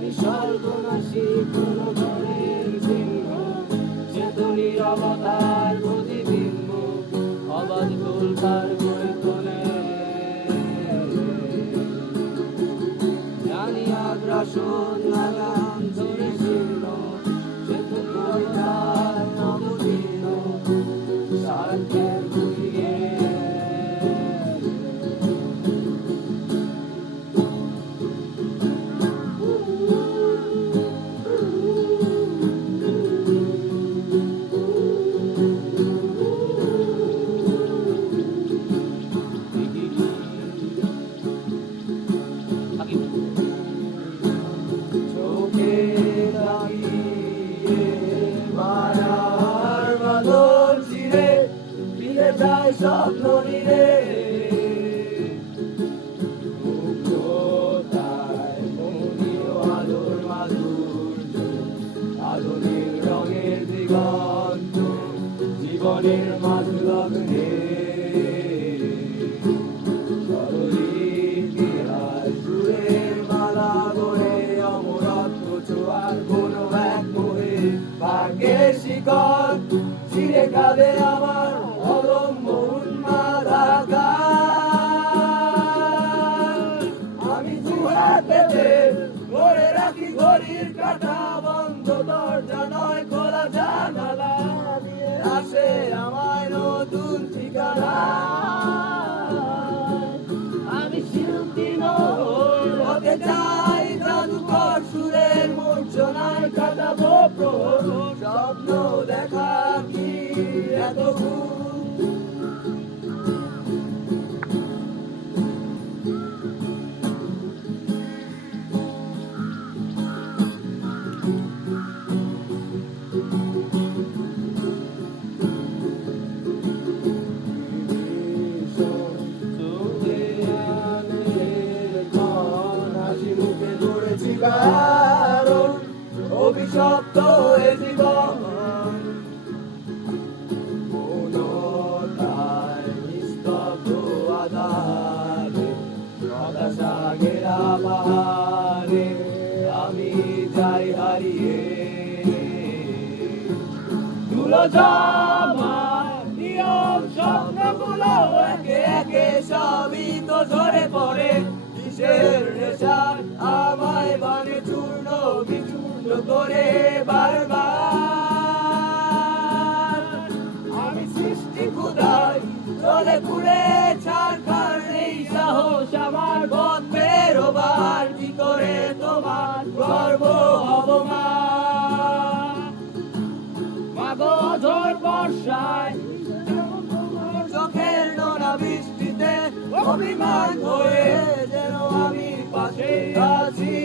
আমি সর্বনাশী কোন ঘরের চিহ্ন, সে তো নীরবতার প্রতিবিম্ব, অবাধ তোলপার করে তোলে। জানি আগ্রাসন লাগাম ধরেছিল, সে তো কবিতার অবতীর্ণ স্বার্থের ঘুরিয়ে। চোখে লাগিয়ে মায়ার বাঁধন ছিঁড়ে ফিরে যায় স্বপ্ন নিরে। মুগ্ধতায় মনীয় আলোর মাধুর্য, আধুনিক রঙের দিগন্ত, জীবনের মাধুলগ্নে। ভাগ্যের শিকল ছিঁড়ে কাঁদে আমার অদম্য উন্মাদ আকাশ। আমি দুহাত পেতে ধরে রাখি ঘড়ির কাঁটা, বন্ধ দরজা নয় খোলা জানালা নিয়ে আসে আমায় নতুন ঠিকানা। আমি শিল্পী হতে চাই জাদুকর সুরের মূর্ছনায় কাটাবো প্রহর, স্বপ্ন দেখা কি এত ভুল? কারণ অভিশপ্ত এ জীবন, মৌনতায় নিস্তব্ধ আধারে, হতাশা ঘেরা পাহাড়ে আমি যাই হারিয়ে। ধুলো জমা নিয়ম স্বপ্নগুলো একে একে সবই তো ঝরে পড়ে। কিসের নেশার আমায় বানে চূর্ণ বিচূর্ণ করে বারবার। আমি সৃষ্টি ক্ষুধায় চলে ঘুরে ছাড়খার, এই সাহস আমার পথ বেরোবার। কি করে তোমার গর্ব হব মা? মাগো ঝড় বর্ষায় চোখের নোনা বৃষ্টিতে অভিমান হয়ে যেন আমি পাশে আছি।